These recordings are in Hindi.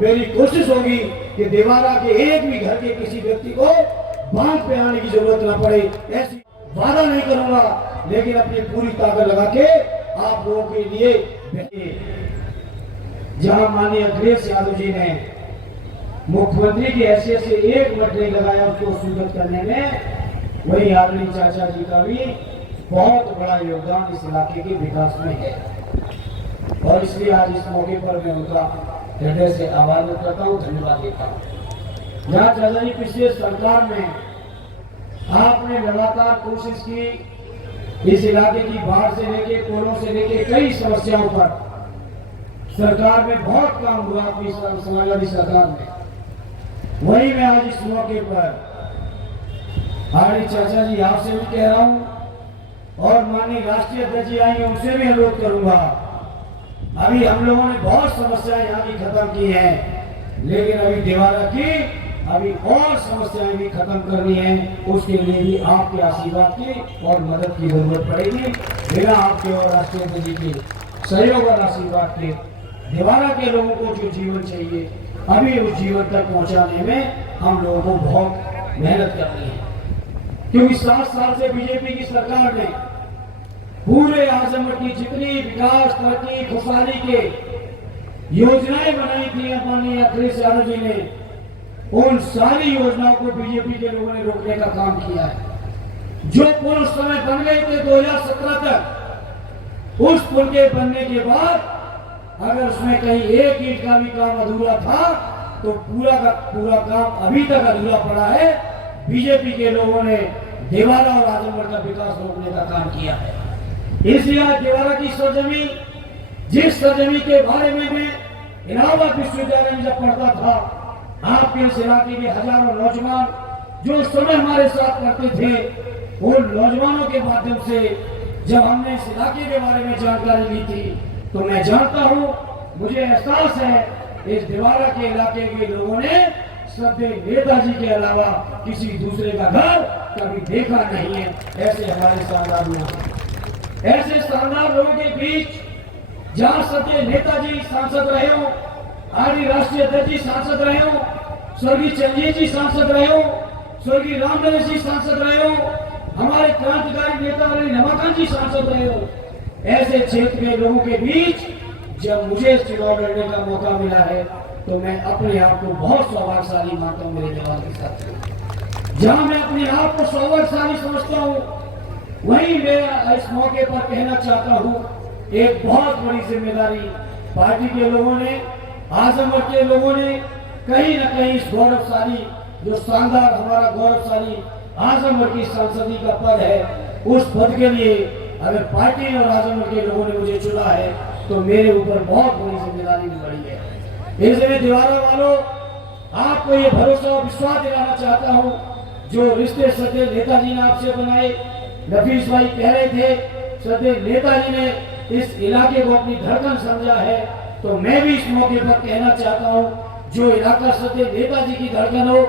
मेरी कोशिश होगी कि देवारा के एक भी घर के किसी व्यक्ति को बांध पे आने की जरूरत ना पड़े, ऐसी वादा नहीं करूंगा, लेकिन अपनी पूरी ताकत लगा के आप लोगों के लिए जहां माननीय अखिलेश यादव जी ने मुख्यमंत्री की हैसियत से एक मिनट नहीं लगाया उसको स्वीकृत करने में, वही आदरणीय चाचा जी का भी बहुत बड़ा योगदान इस इलाके के विकास में है। और इसलिए आज इस मौके पर मैं उनका हृदय से आभार व्यक्त करता हूँ, धन्यवाद देता हूँ। जहाँ चाचा जी पिछले सरकार में आपने लगातार कोशिश की इस इलाके की बाढ़ से लेके कोरोना से लेके कई समस्याओं पर सरकार में बहुत काम हुआ अपनी समाजवादी सरकार में, वही मैं आज इस मौके पर आदरणीय चाचा जी आपसे भी कह रहा हूँ और माननीय राष्ट्रीय अध्यक्ष जी आएंगे उनसे भी अनुरोध करूंगा। अभी हम लोगों ने बहुत समस्याएं यहाँ की खत्म की हैं, लेकिन अभी देवारा की अभी और समस्याएं भी खत्म करनी है, उसके लिए भी आपके आशीर्वाद की और मदद की जरूरत पड़ेगी। बिना आपके और राष्ट्रीय अध्यक्ष जी के सहयोग और आशीर्वाद के देवारा के लोगों को जो जीवन चाहिए अभी उस जीवन तक पहुंचाने में हम लोगों को बहुत मेहनत करनी है, क्योंकि 7 साल से बीजेपी की सरकार ने पूरे आजमगढ़ की जितनी विकास तरक्की खुशहाली के योजनाएं बनाई थी माननीय अखिलेश यादव जी ने, उन सारी योजनाओं को बीजेपी के लोगों ने रोकने का काम किया है। जो पुल उस समय बन गए थे 2017 तक, उस पुल के बनने के बाद अगर उसमें कहीं एक ईंट का भी काम अधूरा था तो पूरा का पूरा काम अभी तक अधूरा पड़ा है। बीजेपी के लोगों ने देवारा और आजमगढ़ का विकास रोकने का काम किया है। इसलिए आज देवारा की सरजमीन, जिस सरजमीन के बारे में मैं इलाहाबाद विश्वविद्यालय में जब पढ़ता था, आपके इस इलाके के हजारों नौजवान जो उस समय हमारे साथ करते थे, उन नौजवानों के माध्यम से जब हमने इस इलाके के बारे में जानकारी ली थी तो मैं जानता हूँ, मुझे एहसास है इस देवारा के इलाके के लोगों ने श्रद्धेय नेताजी के अलावा किसी दूसरे का घर कभी देखा नहीं है। ऐसे हमारे शानदार लोग, ऐसे शानदार लोगों के बीच जहाँ श्रद्धेय नेताजी सांसद रहे हो, आदरणीय राष्ट्रीय अध्यक्ष जी सांसद रहे हो, स्वर्गीय चंद्रजीत जी सांसद रहे हो, स्वर्गीय रामनरेश जी सांसद रहे हो, हमारे क्रांतिकारी नेता रमाकांत जी सांसद रहे हो, ऐसे क्षेत्र के लोगों के बीच जब मुझे चुनाव लड़ने का मौका मिला है तो मैं अपने आप को बहुत सौभाग्यशाली मानता हूँ। मेरे जवान के साथ जहाँ मैं अपने आप को सौभाग्यशाली समझता हूँ, वहीं मैं इस मौके पर कहना चाहता हूँ, एक बहुत बड़ी जिम्मेदारी पार्टी के लोगों ने, आजमगढ़ के लोगों ने कहीं न कहीं इस गौरवशाली जो शानदार हमारा गौरवशाली आजमगढ़ की संसदीय का पद है, उस पद के लिए अगर पार्टी और आजमगढ़ के लोगों ने मुझे चुना है तो मेरे ऊपर बहुत बड़ी जिम्मेदारी भी बड़ी है। इसलिए देवारा वालों, आपको ये भरोसा और विश्वास दिलाना चाहता हूँ, जो रिश्ते श्रद्धेय नेताजी ने आपसे बनाए, नफीस भाई कह रहे थे श्रद्धेय नेताजी ने इस इलाके को अपनी धड़कन समझा है, तो मैं भी इस मौके पर कहना चाहता हूँ, जो इलाका श्रद्धेय नेताजी की धड़कन हो,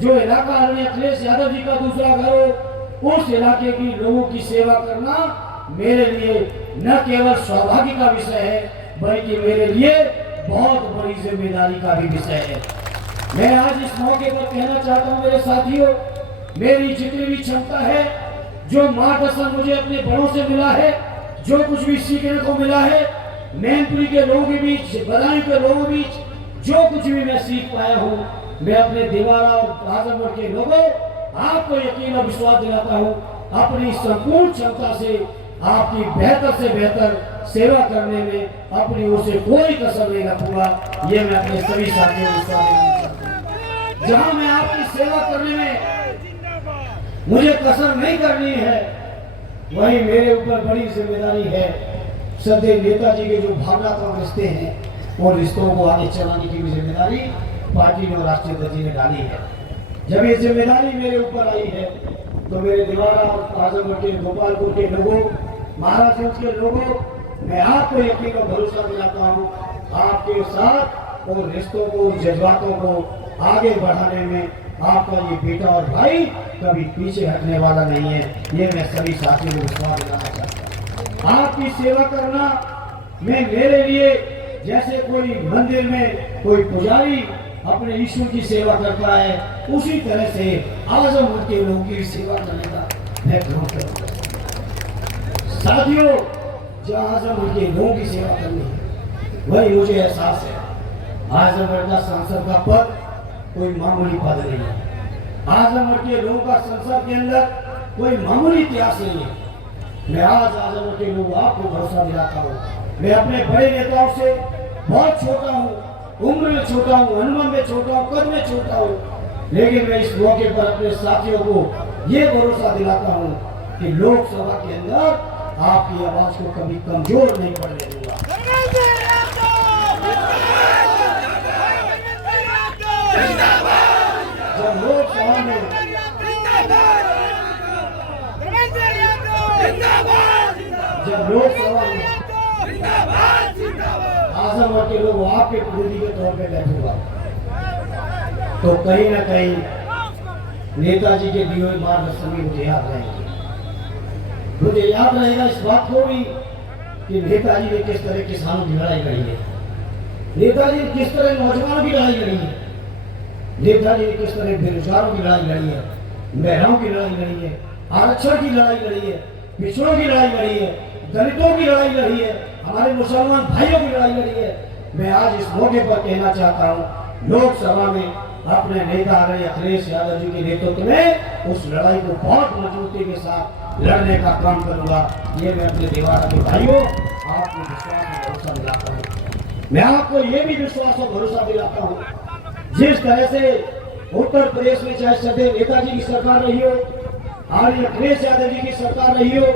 जो इलाका आदरणीय अखिलेश यादव जी का दूसरा घर हो, उस इलाके की लोगों की सेवा करना मेरे लिए न केवल सौभाग्य का विषय है, बल्कि मेरे लिए बहुत बड़ी जिम्मेदारी का भी विषय है। मैं आज इस मौके पर कहना चाहता हूँ, मेरे साथियों, मेरी जितनी भी क्षमता है, जो मार्गदर्शन मुझे अपने बड़ों से मिला है, जो कुछ भी सीखने को मिला है, मैनपुरी के लोगों के बीच, बदायूं के लोगों के बीच जो कुछ भी मैं सीख पाया हूँ, मैं अपने देवारा और आजमगढ़ के लोगों आपको यकीन और विश्वास दिलाता हूँ, अपनी संपूर्ण क्षमता से आपकी बेहतर से बेहतर सेवा करने में अपनी ओर से कोई कसर नहीं रखूंगा। ये मैं अपने सभी साथियों को विश्वास, जहां मैं आपकी सेवा करने में मुझे कसर नहीं करनी है, वही मेरे ऊपर बड़ी जिम्मेदारी है। श्रद्धेय नेताजी के जो भावनात्मक रिश्ते हैं, उन रिश्तों को आगे चलाने की भी जिम्मेदारी पार्टी ने और राष्ट्रीय अध्यक्ष जी ने डाली है। जब ये जिम्मेदारी मेरे ऊपर आई है तो मेरे देवारा और आजमगढ़ के, गोपालपुर के लोगों, महाराजगंज के लोगों, मैं आपको यकीन और भरोसा दिलाता हूँ, आपके साथ और रिश्तों को, जज्बातों को आगे बढ़ाने में आपका ये बेटा और भाई कभी पीछे हटने वाला नहीं है। ये मैं सभी साथियों को विश्वास दिलाना चाहता हूँ। आपकी सेवा करना में मेरे लिए जैसे कोई मंदिर में कोई पुजारी अपने ईश्वर की सेवा करता है, उसी तरह से आजमगढ़ के लोगों की सेवा करने का मैं ग्रहण करूंगा। साथियों, जहाँ आजमगढ़ के लोगों की सेवा करनी है, वही मुझे एहसास है आजमगढ़ का सांसद का पद कोई मामूली पद नहीं है। आजमगढ़ के लोगों का संसद के अंदर कोई मामूली इतिहास नहीं है। मैं आज आजमगढ़ के लोग आपको भरोसा दिलाता हूँ, मैं अपने बड़े नेताओं से बहुत छोटा हूँ, उम्र में छोटा हूँ, अनुभव में छोटा हूँ, कद में छोटा हूँ, लेकिन मैं इस मौके पर अपने साथियों को ये भरोसा दिलाता हूँ कि लोकसभा के अंदर आपकी आवाज को कभी कमजोर नहीं पड़ने दूंगा। जब लोकसभा में आजमगढ़ के लोग आपके विरोधी के तौर पे बैठूंगा, तो कहीं ना कहीं नेताजी के दिए हुए मार्गदर्शन भी मुझे याद रहेंगे। मुझे याद रहेगा इस बात को भी कि नेताजी ने किस तरह किसानों की लड़ाई लड़ी है, नेताजी ने किस तरह नौजवानों की लड़ाई लड़ी है, नेताजी ने किस तरह बेरोजगारों की लड़ाई लड़ी है, महिलाओं की लड़ाई लड़ी है, आरक्षण की लड़ाई लड़ी है, पिछड़ों की लड़ाई लड़ी है, दलितों की लड़ाई लड़ी है, हमारे मुसलमान भाइयों की लड़ाई लड़ी है। मैं आज इस मौके पर कहना चाहता हूँ, लोकसभा में अपने नेता अखिलेश यादव जी के नेतृत्व में उस लड़ाई को बहुत मजबूती के साथ लड़ने का काम करूंगा। ये मैं अपने दीवार के भाइयों आपको विश्वास और भरोसा दिलाता हूँ। मैं आपको ये भी विश्वास और भरोसा दिलाता हूँ, जिस तरह से उत्तर प्रदेश में चाहे सदैव नेताजी की सरकार रही हो, आज अखिलेश यादव जी की सरकार रही हो,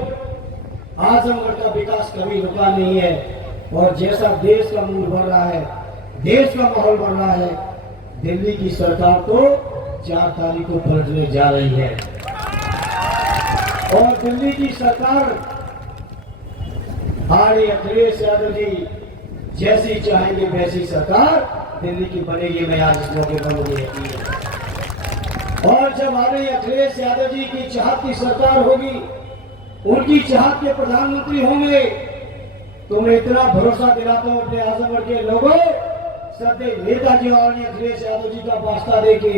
आजमगढ़ का विकास कभी रुका नहीं है। और जैसा देश का मूड बढ़ रहा है, देश का माहौल बढ़ रहा है, दिल्ली की सरकार तो 4 तारीख को पलटने जा रही है। और दिल्ली की सरकार आर्य अखिलेश यादव जी जैसी चाहेंगे वैसी सरकार दिल्ली की बनेगी। मैं आज इस मौके पर मुझे यकीन है। और जब आर्य अखिलेश यादव जी की चाहत की सरकार होगी, उनकी चाहत के प्रधानमंत्री होंगे, तो मैं इतना भरोसा दिलाता हूं अपने आजमगढ़ के लोगों, सदैव नेताजी और अखिलेश यादव जी का वास्ता देके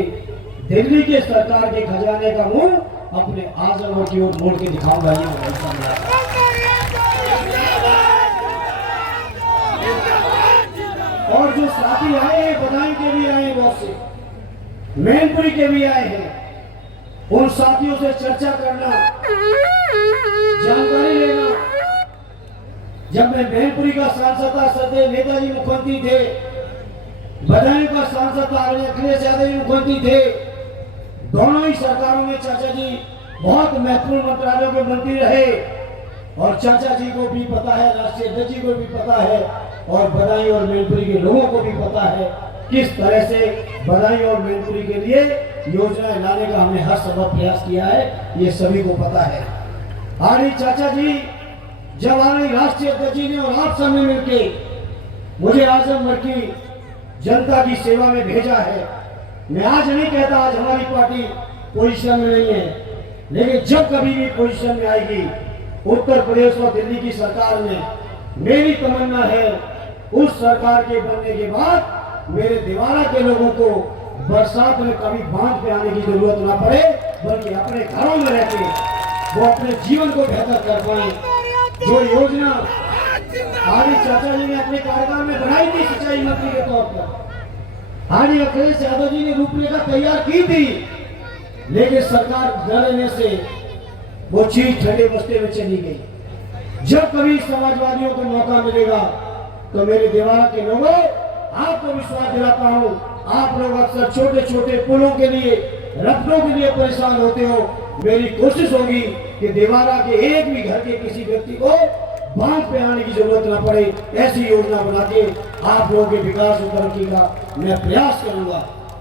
दिल्ली के सरकार के खजाने का मुंह अपने आजमगढ़ की ओर मोड़ के दिखाऊंगा। ये भरोसा मेरा। और जो साथी आए हैं, बधाई के भी आए हैं, बहुत से मैनपुरी के भी आए हैं, उन साथियों से चर्चा करना, जानकारी लेना। जब मैं मैनपुरी का सांसद था, सदैव नेताजी मुख्यमंत्री थे, बदायूं का सांसद था, अखिलेश यादव जी मुख्यमंत्री थे। दोनों ही सरकारों में चाचा जी बहुत महत्वपूर्ण मंत्रालयों के मंत्री रहे, और चाचा जी को भी पता है, राष्ट्रीय अध्यक्ष जी को भी पता है, और बदायूं और मैनपुरी के लोगों को भी पता है किस तरह से बदायूं और मैनपुरी के लिए योजनाएं लाने का हमने हर संभव प्रयास किया है, ये सभी को पता है। आर्य चाचा जी जब आर्य राष्ट्रीय अध्यक्ष जी ने और आप सब ने मिलके मुझे आजमगढ़ की जनता की सेवा में भेजा है, मैं आज नहीं कहता आज हमारी पार्टी पोजीशन में नहीं है, लेकिन जब कभी भी पोजीशन में आएगी उत्तर प्रदेश और दिल्ली की सरकार में, मेरी तमन्ना है उस सरकार के बनने के बाद मेरे दिवारा के लोगों को बरसात में कभी बांध पे आने की जरूरत ना पड़े, बल्कि अपने घरों में रहकर वो अपने जीवन को बेहतर कर पाए। जो योजना आर्य चाचा जी ने अपने कार्यकाल में बनाई थी सिंचाई मंत्री के तौर पर, आर्य अखिलेश यादव जी ने रूपरेखा तैयार की थी, लेकिन सरकार डरने से वो चीज ठंडे बस्ते में चली गई। जब कभी समाजवादियों को मौका मिलेगा तो मेरे दीवारा के लोगों आपको विश्वास दिलाता हूं, आप लोग अक्सर छोटे छोटे पुलों के लिए, रत्नों के लिए परेशान होते हो। मेरी कोशिश होगी कि दीवारा के एक भी घर के किसी व्यक्ति को बांध पे आने की जरूरत न पड़े, ऐसी योजना बना के आप लोगों के विकास और तरक्की का मैं प्रयास करूंगा।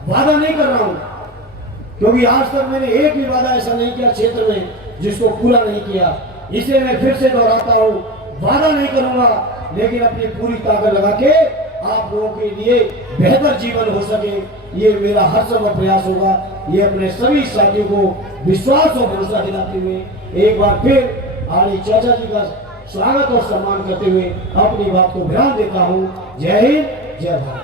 वादा नहीं कर रहा हूं, क्योंकि आज तक मैंने एक भी वादा ऐसा नहीं किया क्षेत्र में जिसको पूरा नहीं किया। इसे मैं फिर से दोहराता हूं, वादा नहीं करूंगा, लेकिन अपनी पूरी ताकत लगा के आप लोगों के लिए बेहतर जीवन हो सके, ये मेरा हर संभव प्रयास होगा। ये अपने सभी साथियों को विश्वास और भरोसा दिलाते हुए एक बार फिर आर्य चाचा जी का स्वागत और सम्मान करते हुए अपनी बात को विराम देता हूँ। जय हिंद, जय भारत।